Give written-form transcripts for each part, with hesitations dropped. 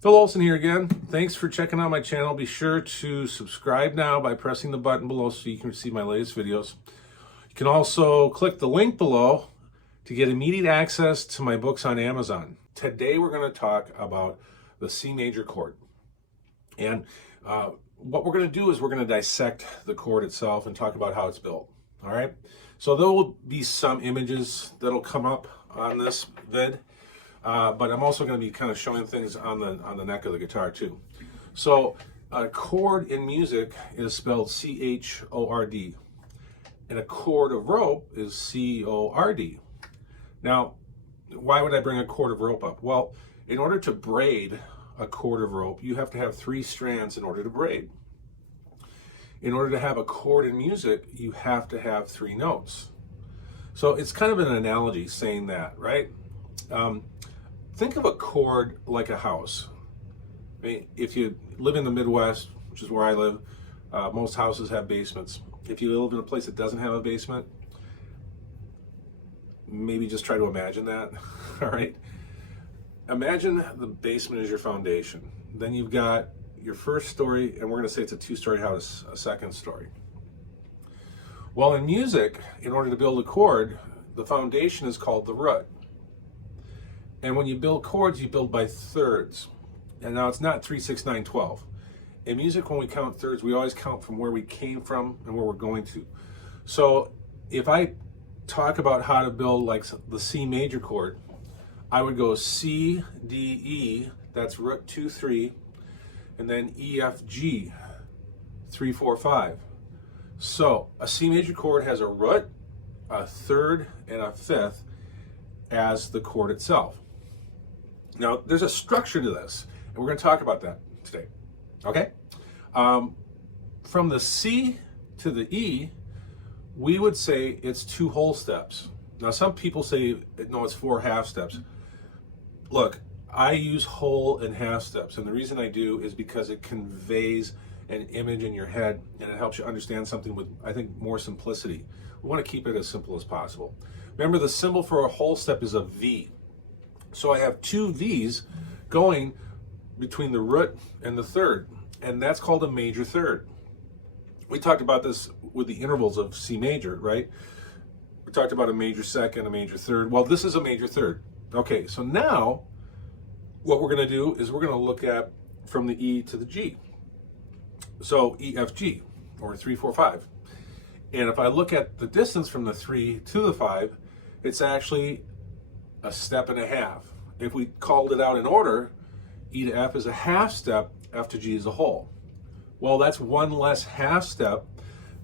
Phil Olson here again. Thanks for checking out my channel. Be sure to subscribe now by pressing the button below so you can receive my latest videos. You can also click the link below to get immediate access to my books on Amazon. Today we're going to talk about the C major chord. And what we're going to do is we're going to dissect the chord itself and talk about how it's built. All right? So there will be some images that'll come up on this vid. But I'm also going to be kind of showing things on the neck of the guitar too. So a chord in music is spelled C-H-O-R-D, and a cord of rope is C-O-R-D. Now, why would I bring a cord of rope up? Well, in order to braid a cord of rope, you have to have 3 strands in order to braid. In order to have a chord in music, you have to have 3 notes. So it's kind of an analogy saying that, right? Think of a chord like a house. I mean, if you live in the Midwest, which is where I live, most houses have basements. If you live in a place that doesn't have a basement, maybe just try to imagine that, all right? Imagine the basement is your foundation. Then you've got your first story, and we're gonna say it's a 2-story house, a second story. Well, in music, in order to build a chord, the foundation is called the root. And when you build chords, you build by thirds. And now it's not 3, 6, 9, 12. In music, when we count thirds, we always count from where we came from and where we're going to. So if I talk about how to build like the C major chord, I would go C, D, E, that's root 2, 3, and then E, F, G, 3, 4, 5. So a C major chord has a root, a third, and a fifth as the chord itself. Now, there's a structure to this, and we're going to talk about that today, okay? From the C to the E, we would say it's 2 whole steps. Now, some people say, no, it's 4 half steps. Look, I use whole and half steps, and the reason I do is because it conveys an image in your head, and it helps you understand something with, I think, more simplicity. We want to keep it as simple as possible. Remember, the symbol for a whole step is a V. So I have 2 V's going between the root and the third, and that's called a major third. We talked about this with the intervals of C major, right? We talked about a major second, a major third. Well, this is a major third. Okay, so now what we're going to do is we're going to look at from the E to the G. So E, F, G, or 3, 4, 5. And if I look at the distance from the 3 to the 5, it's actually a step and a half. If we called it out in order, E to F is a half step, F to G is a whole. Well, that's 1 less half step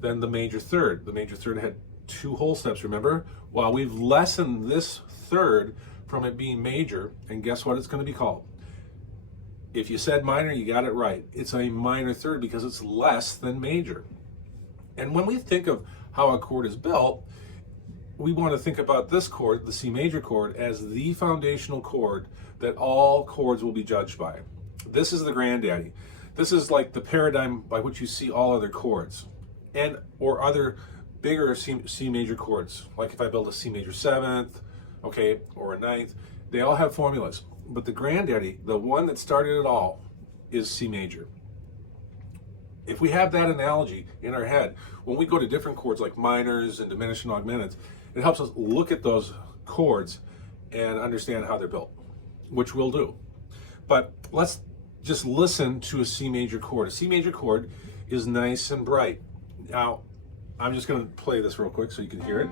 than the major third. The major third had 2 whole steps, remember? Well, we've lessened this third from it being major, and guess what it's going to be called? If you said minor, you got it right. It's a minor third because it's less than major. And when we think of how a chord is built, we want to think about this chord, the C major chord, as the foundational chord that all chords will be judged by. This is the granddaddy. This is like the paradigm by which you see all other chords and or other bigger C major chords. Like if I build a C major 7th, okay, or a 9th, they all have formulas. But the granddaddy, the one that started it all, is C major. If we have that analogy in our head, when we go to different chords like minors and diminished and augmented, it helps us look at those chords and understand how they're built, which we'll do. But let's just listen to a C major chord. A C major chord is nice and bright. Now, I'm just going to play this real quick so you can hear it.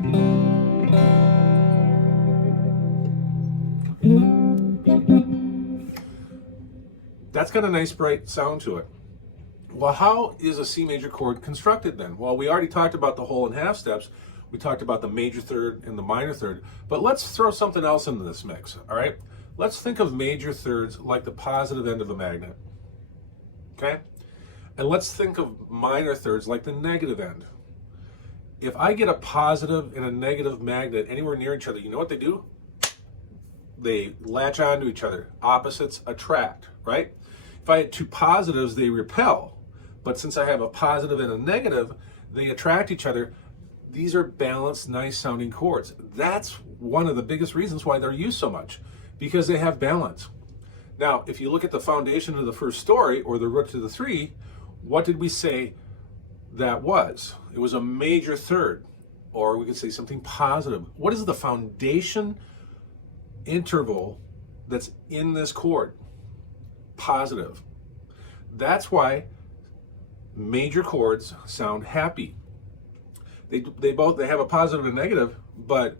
That's got a nice bright sound to it. Well, how is a C major chord constructed then? Well, we already talked about the whole and half steps. We talked about the major third and the minor third, but let's throw something else into this mix, all right? Let's think of major thirds like the positive end of a magnet, okay? And let's think of minor thirds like the negative end. If I get a positive and a negative magnet anywhere near each other, you know what they do? They latch onto each other. Opposites attract, right? If I had 2 positives, they repel. But since I have a positive and a negative, they attract each other. These are balanced, nice sounding chords. That's one of the biggest reasons why they're used so much, because they have balance. Now, if you look at the foundation of the first story, or the root to the 3, what did we say that was? It was a major third, or we could say something positive. What is the foundation interval that's in this chord? Positive. That's why major chords sound happy. They have a positive and negative, but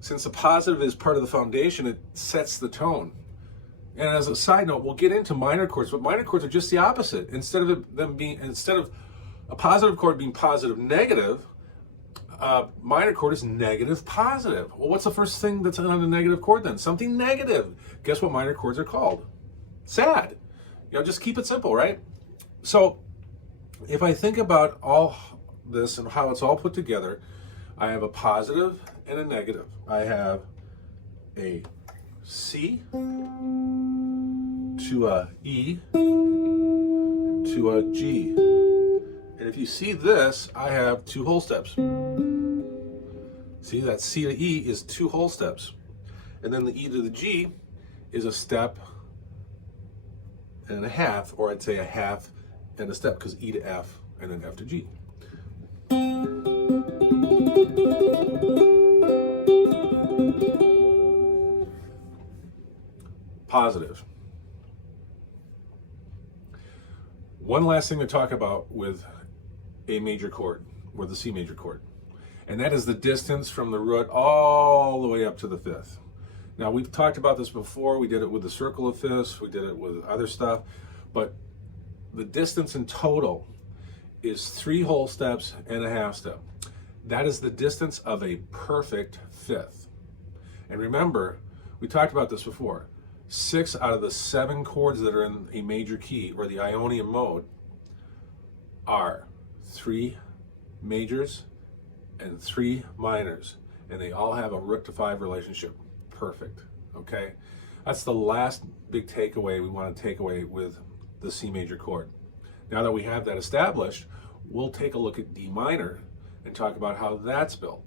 since the positive is part of the foundation, it sets the tone. And as a side note, we'll get into minor chords, but minor chords are just the opposite. Instead of a positive chord being positive negative, minor chord is negative positive. Well, what's the first thing that's on a negative chord then? Something negative. Guess what minor chords are called? Sad. Just keep it simple, right? So if I think about all this and how it's all put together, I have a positive and a negative. I have a C to a E to a G. And if you see this, I have 2 whole steps. See, that C to E is 2 whole steps. And then the E to the G is a step and a half, or I'd say a half and a step, because E to F and then F to G. Positive. One last thing to talk about with a major chord, or the C major chord, and that is the distance from the root all the way up to the 5th. Now, we've talked about this before. We did it with the circle of 5ths, we did it with other stuff, but the distance in total is 3 whole steps and a half step. That is the distance of a perfect 5th. And remember, we talked about this before. 6 out of the 7 chords that are in a major key, or the Ionian mode, are 3 majors and 3 minors, and they all have a root to 5 relationship. Perfect. Okay, that's the last big takeaway we want to take away with the C major chord. Now that we have that established, we'll take a look at D minor and talk about how that's built.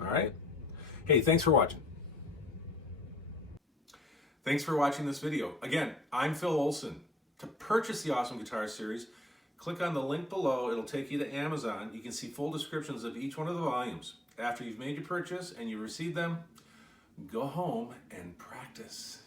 All right. Hey, thanks for watching. Thanks for watching this video. Again, I'm Phil Olson. To purchase the Awesome Guitar Series, click on the link below. It'll take you to Amazon. You can see full descriptions of each one of the volumes. After you've made your purchase and you receive them, go home and practice.